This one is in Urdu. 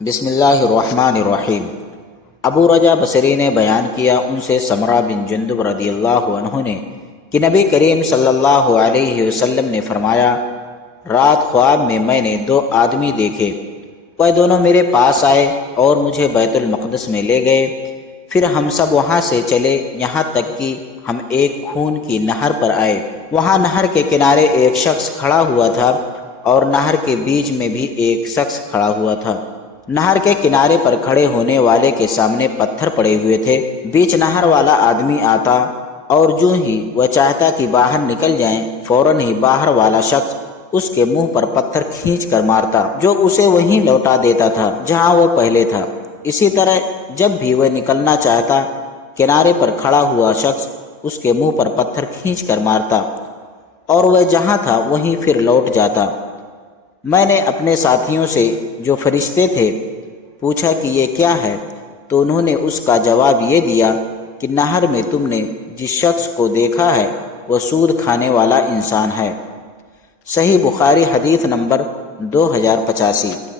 بسم اللہ الرحمن الرحیم۔ ابو رجا بصری نے بیان کیا، ان سے سمرہ بن جندب رضی اللہ عنہ نے کہ نبی کریم صلی اللہ علیہ وسلم نے فرمایا، رات خواب میں نے دو آدمی دیکھے، وہ دونوں میرے پاس آئے اور مجھے بیت المقدس میں لے گئے۔ پھر ہم سب وہاں سے چلے یہاں تک کہ ہم ایک خون کی نہر پر آئے۔ وہاں نہر کے کنارے ایک شخص کھڑا ہوا تھا اور نہر کے بیچ میں بھی ایک شخص کھڑا ہوا تھا۔ نہر کے کنارے پر کھڑے ہونے والے کے سامنے پتھر پڑے ہوئے تھے۔ بیچ نہر والا آدمی آتا اور جو ہی وہ چاہتا کہ باہر نکل جائیں، فوراً ہی باہر والا شخص اس کے منہ پر پتھر کھینچ کر مارتا، جو اسے وہیں لوٹا دیتا تھا جہاں وہ پہلے تھا۔ اسی طرح جب بھی وہ نکلنا چاہتا، کنارے پر کھڑا ہوا شخص اس کے منہ پر پتھر کھینچ کر مارتا اور وہ جہاں تھا وہیں پھر لوٹ جاتا۔ میں نے اپنے ساتھیوں سے جو فرشتے تھے پوچھا کہ یہ کیا ہے، تو انہوں نے اس کا جواب یہ دیا کہ نہر میں تم نے جس شخص کو دیکھا ہے وہ سود کھانے والا انسان ہے۔ صحیح بخاری حدیث نمبر 2085۔